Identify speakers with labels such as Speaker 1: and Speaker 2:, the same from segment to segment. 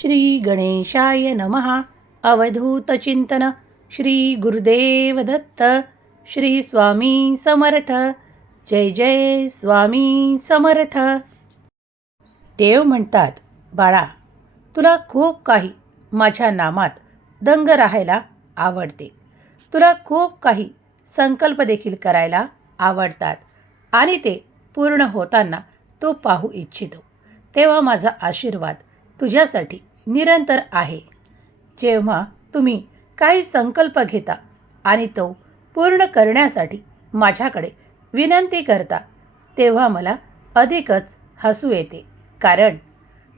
Speaker 1: श्री गणेशाय नमः। अवधूतचिंतन श्री गुरुदेव दत्त श्री स्वामी समर्थ। जय जय स्वामी समर्थ। देव म्हणतात बाळा तुला खूप काही माझ्या नामात दंग राहायला आवडते. तुला खूप काही संकल्प देखील करायला आवडतात आणि ते पूर्ण होताना तू पाहू इच्छितो. तेव्हा माझा आशीर्वाद तुझ्यासाठी निरंतर आहे. जेव्हा तुम्ही काही संकल्प घेता आणि तो पूर्ण करण्यासाठी माझ्याकडे विनंती करता तेव्हा मला अधिकच हसू येते. कारण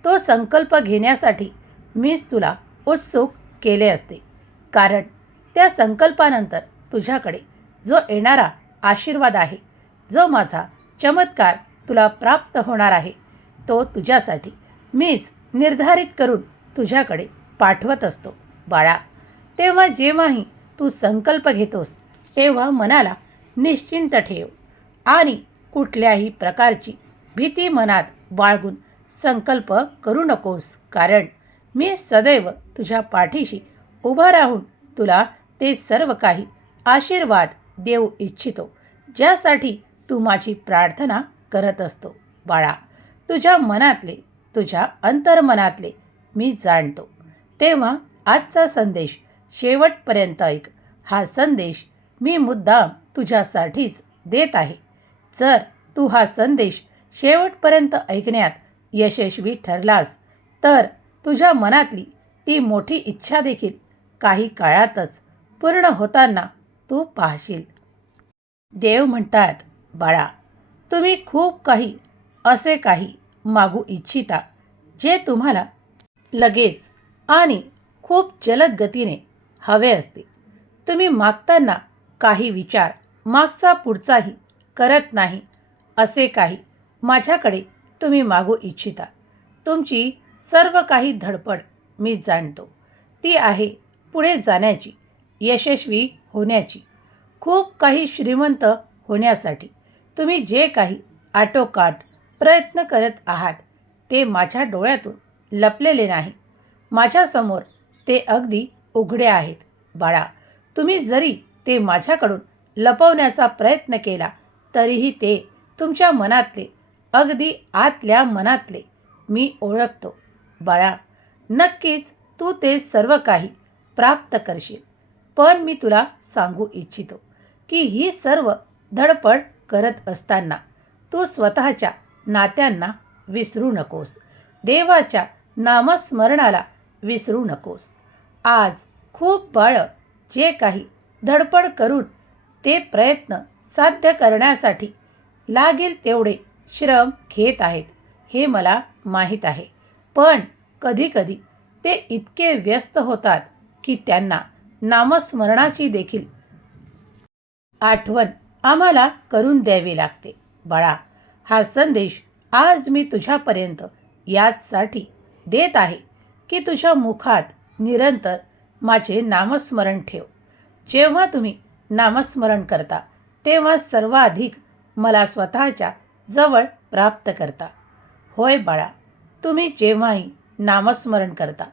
Speaker 1: तो संकल्प घेण्यासाठी मीच तुला उत्सुक केले असते. कारण त्या संकल्पानंतर तुझ्याकडे जो येणारा आशीर्वाद आहे जो माझा चमत्कार तुला प्राप्त होणार आहे तो तुझ्यासाठी मीच निर्धारित करून तुझ्याकडे पाठवत असतो. बाळा तेव्हा जेव्हाही तू संकल्प घेतोस तेव्हा मनाला निश्चिंत ठेव आणि कुठल्याही प्रकारची भीती मनात बाळगून संकल्प करू नकोस. कारण मी सदैव तुझ्या पाठीशी उभा राहून तुला ते सर्व काही आशीर्वाद देऊ इच्छितो ज्यासाठी तू माझी प्रार्थना करत असतो. बाळा तुझ्या मनातले तुझ्या अंतर्मनातले मी जाणतो. तेव्हा आजचा संदेश शेवटपर्यंत ऐक. हा संदेश मी मुद्दाम तुझ्यासाठीच देत आहे. जर तू हा संदेश शेवटपर्यंत ऐकण्यात यशस्वी ठरलास तर तुझ्या मनातली ती मोठी इच्छा देखील काही काळातच पूर्ण होताना तू पाहशील. देव म्हणतात बाळा तुम्ही खूप काही असे काही मागू इच्छिता जे तुम्हाला लगेच आणि खूप जलद गतीने हवे असते. तुम्ही मागताना काही विचार मागचा पुढचाही करत नाही असे काही माझ्याकडे तुम्ही मागू इच्छिता. तुमची सर्व काही धडपड मी जाणतो. ती आहे पुढे जाण्याची यशस्वी होण्याची. खूप काही श्रीमंत होण्यासाठी तुम्ही जे काही आटोकाट प्रयत्न करत आहात ते माझ्या डोळ्यातून लपलेले नाही. माझ्यासमोर ते अगदी उघडे आहेत. बाळा तुम्ही जरी ते माझ्याकडून लपवण्याचा प्रयत्न केला तरीही ते तुमच्या मनातले अगदी आतल्या मनातले मी ओळखतो. बाळा नक्कीच तू ते सर्व काही प्राप्त करशील पण मी तुला सांगू इच्छितो की ही सर्व धडपड करत असताना तू स्वतःच्या नात्यांना विसरू नकोस. देवाच्या नामस्मरणाला विसरू नकोस. आज खूप बाळं जे काही धडपड करून ते प्रयत्न साध्य करण्यासाठी लागेल तेवढे श्रम घेत आहेत हे मला माहीत आहे. पण कधीकधी ते इतके व्यस्त होतात की त्यांना नामस्मरणाची देखील आठवण आम्हाला करून द्यावी लागते. बाळा हा संदेश आज मी तुझ्यापर्यंत याचसाठी देत आहे की तुझ्या मुखात निरंतर माझे नामस्मरण ठेव. जेव्हा तुम्ही नामस्मरण करता तेव्हा सर्वाधिक मला स्वतःच्या जवळ प्राप्त करता. होय बाळा तुम्ही जेव्हाही नामस्मरण करता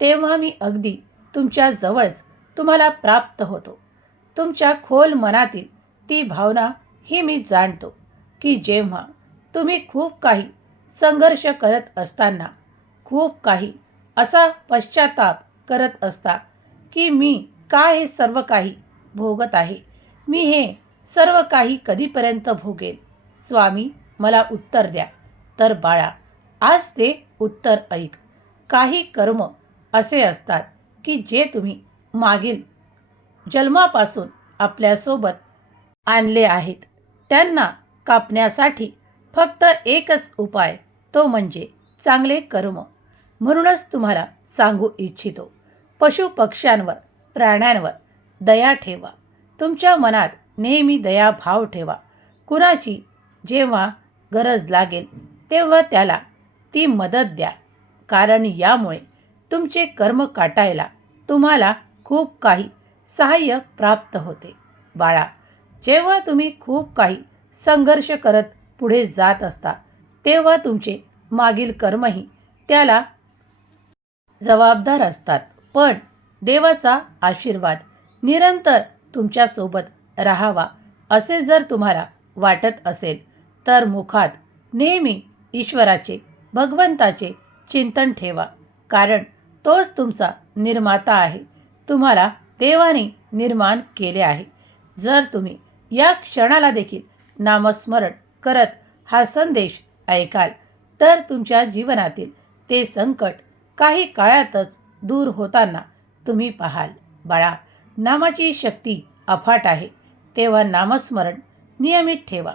Speaker 1: तेव्हा मी अगदी तुमच्या जवळच तुम्हाला प्राप्त होतो. तुमच्या खोल मनातील ती भावना ही मी जाणतो की जेव्हा तुम्ही खूप काही संघर्ष करत असताना खूप काही असा पश्चाताप करत असता की मी का हे सर्व काही भोगत आहे? मी हे सर्व काही कधीपर्यंत भोगेल स्वामी मला उत्तर द्या. तर बाळा आज ते उत्तर ऐक. काही कर्म असे असतात की जे तुम्ही मागील जन्मापासून आपल्यासोबत आणले आहेत. त्यांना कापण्यासाठी फक्त एकच उपाय तो म्हणजे चांगले कर्म. म्हणूनच तुम्हाला सांगू इच्छितो. पशुपक्ष्यांवर प्राण्यांवर दया ठेवा. तुमच्या मनात नेहमी दयाभाव ठेवा. कुणाची जेव्हा गरज लागेल तेव्हा त्याला ती मदत द्या. कारण यामुळे तुमचे कर्म काटायला तुम्हाला खूप काही सहाय्य प्राप्त होते. बाळा जेव्हा तुम्ही खूप काही संघर्ष करत पुढे जात असता तेव्हा तुमचे मागील कर्मही त्याला जबाबदार असतात. पण देवाचा आशीर्वाद निरंतर तुमच्यासोबत राहावा असे जर तुम्हाला वाटत असेल तर मुखात नेहमी ईश्वराचे भगवंताचे चिंतन ठेवा. कारण तोच तुमचा निर्माता आहे. तुम्हाला देवाने निर्माण केले आहे. जर तुम्ही या क्षणाला देखील नामस्मरण करत हा संदेश ऐकाल तर तुमच्या जीवनातील ते संकट काही काळातच दूर होताना तुम्ही पाहाल. बाळा नामाची शक्ती अफाट आहे. तेव्हा नामस्मरण नियमित ठेवा.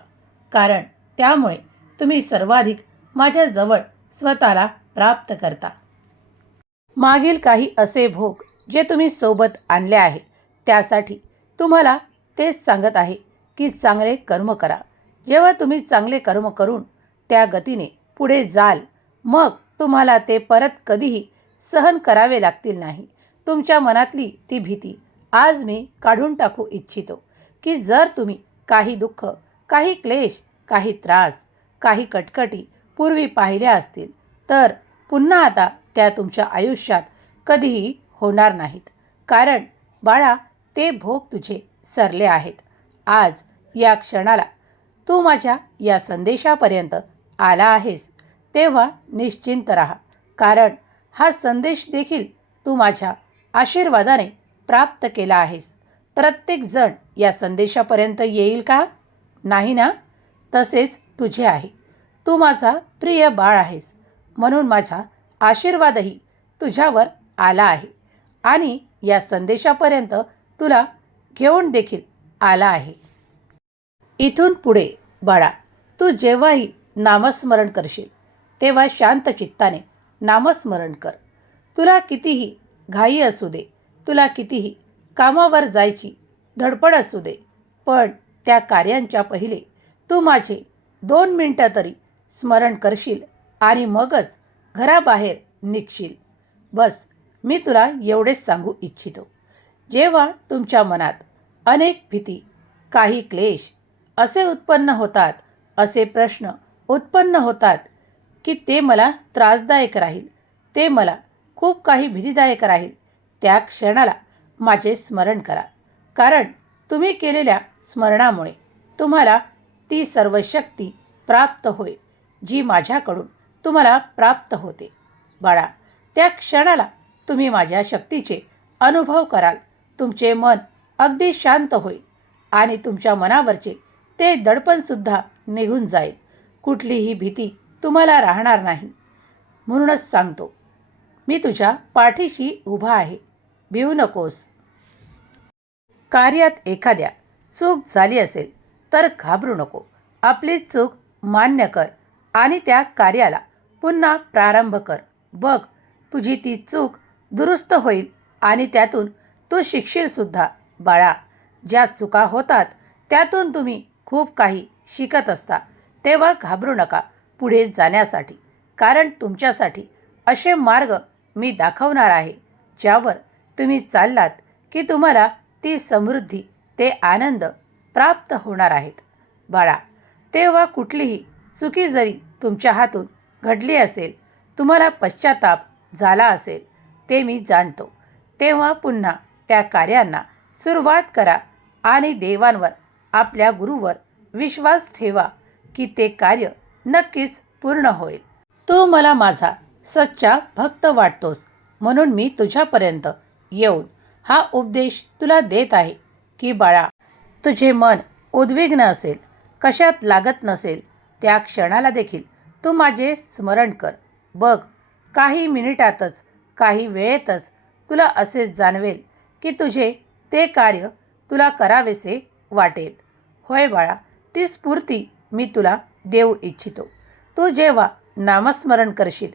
Speaker 1: कारण त्यामुळे तुम्ही सर्वाधिक माझ्याजवळ स्वतःला प्राप्त करता. मागील काही असे भोग जे तुम्ही सोबत आणले आहे त्यासाठी तुम्हाला तेच सांगत आहे की चांगले कर्म करा. जेव्हा तुम्ही चांगले कर्म करून त्या गतीने पुढे जाल मग तुम्हाला ते परत कधीही सहन करावे लागतील नाही. तुमच्या मनातली ती भीती आज मी काढून टाकू इच्छितो की जर तुम्ही काही दुःख काही क्लेश काही त्रास काही कटकटी पूर्वी पाहिल्या असतील तर पुन्हा आता त्या तुमच्या आयुष्यात कधीही होणार नाहीत. कारण बाळा ते भोग तुझे सरले आहेत. आज या क्षणाला तू माझ्या या संदेशापर्यंत आला आहेस. तेव्हा निश्चिंत राहा. कारण हा संदेश देखील तू माझ्या आशीर्वादाने प्राप्त केला आहेस. प्रत्येकजण या संदेशापर्यंत येईल का? नाही ना? तसेच तुझे आहे. तू माझा प्रिय बाळ आहेस. म्हणून माझा आशीर्वादही तुझ्यावर आला आहे. आणि या संदेशापर्यंत तुला घेऊन देखील आला आहे. इथून पुढे बाळा तू जेव्हाही नामस्मरण करशील तेव्हा शांत चित्ताने नामस्मरण कर. तुला कितीही घाई असू दे. तुला कितीही कामावर जायची धडपड असू दे. पण त्या कार्यांच्या पहिले तू माझे दोन मिनटं तरी स्मरण करशील आणि मगच घराबाहेर निघशील. बस मी तुला एवढेच सांगू इच्छितो. जेव्हा तुमच्या मनात अनेक भीती काही क्लेश असे उत्पन्न होतात असे प्रश्न उत्पन्न होतात की ते मला त्रासदायक राहील. ते मला खूप काही भीतीदायक राहील. त्या क्षणाला माझे स्मरण करा. कारण तुम्ही केलेल्या स्मरणामुळे तुम्हाला ती सर्व शक्ती प्राप्त होईल जी माझ्याकडून तुम्हाला प्राप्त होते. बाळा त्या क्षणाला तुम्ही माझ्या शक्तीचे अनुभव कराल. तुमचे मन अगदी शांत होईल आणि तुमच्या मनावरचे ते दडपणसुद्धा निघून जाईल. कुठलीही भीती तुम्हाला राहणार नाही. म्हणूनच सांगतो मी तुझ्या पाठीशी उभा आहे. भिवू नकोस. कार्यात एखाद्या चूक झाली असेल तर घाबरू नको. आपली चूक मान्य कर आणि त्या कार्याला पुन्हा प्रारंभ कर. बघ तुझी ती चूक दुरुस्त होईल आणि त्यातून तू शिकशीलसुद्धा बाळा. ज्या चुका होतात त्यातून तुम्ही खूप काही शिकत असता. तेव्हा घाबरू नका. पुढे जाण्यासाठी. कारण तुमच्यासाठी असे मार्ग मी दाखवणार आहे ज्यावर तुम्ही चाललात की तुम्हाला ती समृद्धी ते आनंद प्राप्त होणार आहेत. बाळा तेव्हा कुठलीही चुकी जरी तुमच्या हातून घडली असेल तुम्हाला पश्चाताप झाला असेल ते मी जाणतो. तेव्हा पुन्हा त्या कार्यांना सुरुवात करा आणि देवांवर आपल्या गुरुवर विश्वास ठेवा की ते कार्य नक्कीच पूर्ण होईल. तू मला माझा सच्चा भक्त वाटतोस म्हणून मी तुझ्यापर्यंत येऊन हा उपदेश तुला देत आहे की बाळा तुझे मन उद्विग्न असेल कशात लागत नसेल त्या क्षणाला देखील तू माझे स्मरण कर. बघ काही मिनिटातच काही वेळेतच तुला असे जाणवेल की तुझे ते कार्य तुला करावेसे वाटेल. होय बाळा ती स्फूर्ती मी तुला देऊ इच्छितो. तू जेव्हा नामस्मरण करशील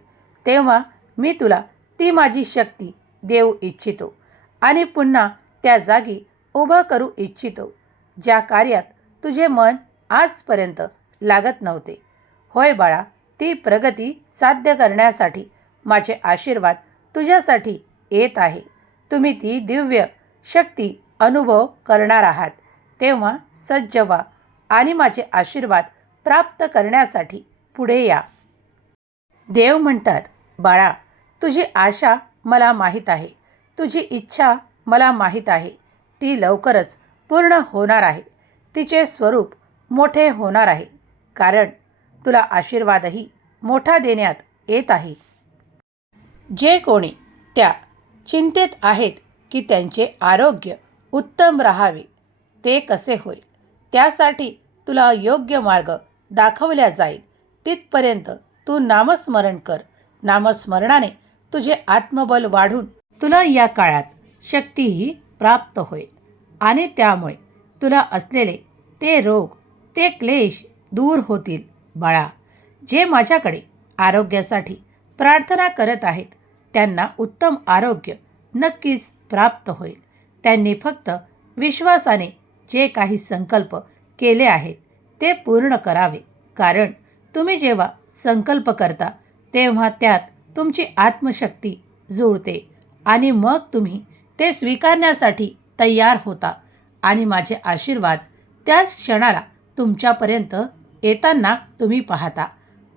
Speaker 1: तेव्हा मी तुला ती माझी शक्ती देऊ इच्छितो आणि पुन्हा त्या जागी उभं करू इच्छितो ज्या कार्यात तुझे मन आजपर्यंत लागत नव्हते. होय बाळा ती प्रगती साध्य करण्यासाठी माझे आशीर्वाद तुझ्यासाठी येत आहे. तुम्ही ती दिव्य शक्ती अनुभव करणार आहात. तेव्हा सज्ज व्हा आणि माझे आशीर्वाद प्राप्त करण्यासाठी पुढे या. देव म्हणतात बाळा तुझी आशा मला माहीत आहे. तुझी इच्छा मला माहीत आहे. ती लवकरच पूर्ण होणार आहे. तिचे स्वरूप मोठे होणार आहे. कारण तुला आशीर्वादही मोठा देण्यात येत आहे. जे कोणी त्या चिंतेत आहेत की त्यांचे आरोग्य उत्तम राहावे ते कसे होईल? त्यासाठी तुला योग्य मार्ग दाखवल्या जाईल. तिथपर्यंत तू नामस्मरण कर. नामस्मरणाने तुझे आत्मबल वाढून तुला या काळात शक्तीही प्राप्त होईल. आणि त्यामुळे तुला असलेले ते रोग ते क्लेश दूर होतील. बाळा जे माझ्याकडे आरोग्यासाठी प्रार्थना करत आहेत त्यांना उत्तम आरोग्य नक्कीच प्राप्त होईल. त्यांनी फक्त विश्वासाने जे काही संकल्प केले आहेत ते पूर्ण करावे. कारण तुम्ही जेव्हा संकल्प करता तेव्हा त्यात तुमची आत्मशक्ती जुळते आणि मग तुम्ही ते स्वीकारण्यासाठी तयार होता आणि माझे आशीर्वाद त्याच क्षणाला तुमच्यापर्यंत येताना तुम्ही पाहता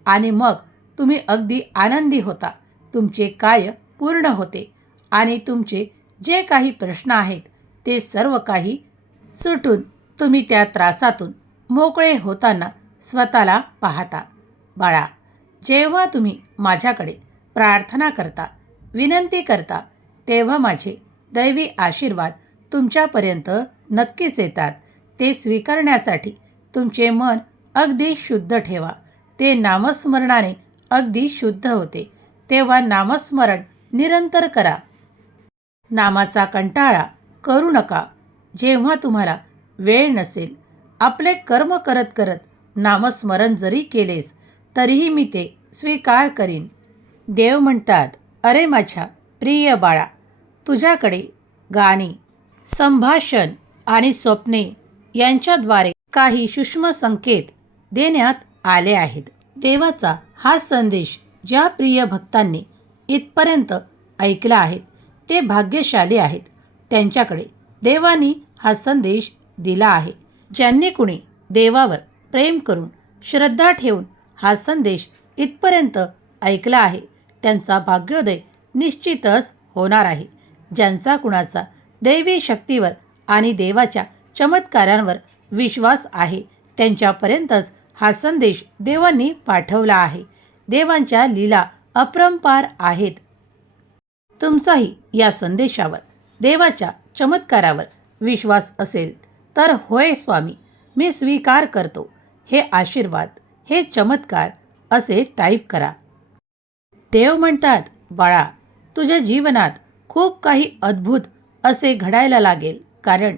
Speaker 1: आणि मग तुम्ही अगदी आनंदी होता. तुमचे काय पूर्ण होते आणि तुमचे जे काही प्रश्न आहेत ते सर्व काही सुटून तुम्ही त्या त्रासातून मोकळे होताना स्वतःला पाहता. बाळा जेव्हा तुम्ही माझ्याकडे प्रार्थना करता विनंती करता तेव्हा माझे दैवी आशीर्वाद तुमच्यापर्यंत नक्कीच येतात. ते स्वीकारण्यासाठी तुमचे मन अगदी शुद्ध ठेवा. ते नामस्मरणाने अगदी शुद्ध होते. तेव्हा नामस्मरण निरंतर करा. नामाचा कंटाळा करू नका. जेव्हा तुम्हाला वेळ नसेल आपले कर्म करत करत नामस्मरण जरी केलेस तरीही मी ते स्वीकार करीन. देव म्हणतात अरे माझ्या प्रिय बाळा तुझ्याकडे गाणी संभाषण आणि स्वप्ने यांच्याद्वारे काही सूक्ष्म संकेत देण्यात आले आहेत. देवाचा हा संदेश ज्या प्रिय भक्तांनी इथपर्यंत ऐकला आहेत ते भाग्यशाली आहेत. त्यांच्याकडे देवानी हा संदेश दिला आहे. ज्यांनी कुणी देवावर प्रेम करून श्रद्धा ठेवून हा संदेश इथपर्यंत ऐकला आहे त्यांचा भाग्योदय निश्चितच होणार आहे. ज्यांचा कुणाचा दैवी शक्तीवर आणि देवाच्या चमत्कारांवर विश्वास आहे त्यांच्यापर्यंतच हा संदेश देवांनी पाठवला आहे. देवांच्या लीला अपरंपार आहेत. तुमचाही या संदेशावर देवाच्या चमत्कारावर विश्वास असेल. तर होय स्वामी मी स्वीकार करतो. हे आशीर्वाद हे चमत्कार असे टाईप करा. देव म्हणतात बाळा तुझ्या जीवनात खूप काही अद्भुत असे घडायला लागेल कारण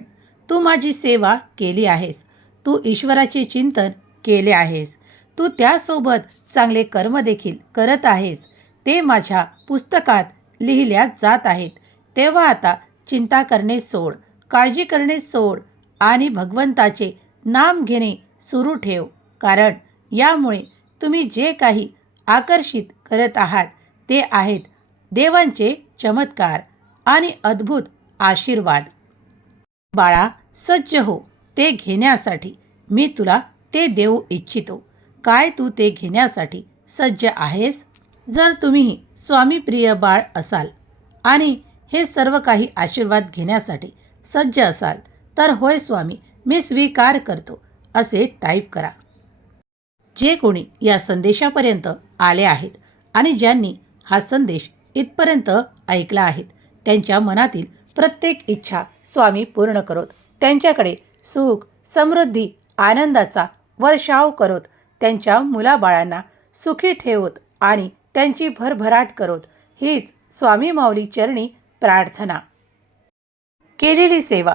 Speaker 1: तू माझी सेवा केली आहेस. तू ईश्वराचे चिंतन केले आहेस. तू त्यासोबत चांगले कर्म देखील करत आहेस. ते माझ्या पुस्तकात लिहिल्या जात आहेत. तेव्हा आता चिंता करणे सोड काळजी करणे सोड आणि भगवंताचे नाम घेणे सुरू ठेव. कारण यामुळे तुम्ही जे काही आकर्षित करत आहात ते आहेत देवांचे चमत्कार आणि अद्भुत आशीर्वाद. बाळा सज्ज हो ते घेण्यासाठी. मी तुला ते देऊ इच्छितो. काय तू ते घेण्यासाठी सज्ज आहेस? जर तुम्ही स्वामी प्रिय बाळ असाल आणि हे सर्व काही आशीर्वाद घेण्यासाठी सज्ज असाल तर होय स्वामी मी स्वीकार करतो असे टाईप करा. जे कोणी या संदेशापर्यंत आले आहेत आणि ज्यांनी हा संदेश इथपर्यंत ऐकला आहेत त्यांच्या मनातील प्रत्येक इच्छा स्वामी पूर्ण करोत त्यांच्याकडे सुख समृद्धी आनंदाचा वर्षाव करोत त्यांच्या मुलाबाळांना सुखी ठेवत आणि त्यांची भरभराट करोत हीच स्वामी माऊली चरणी प्रार्थना. केलेली सेवा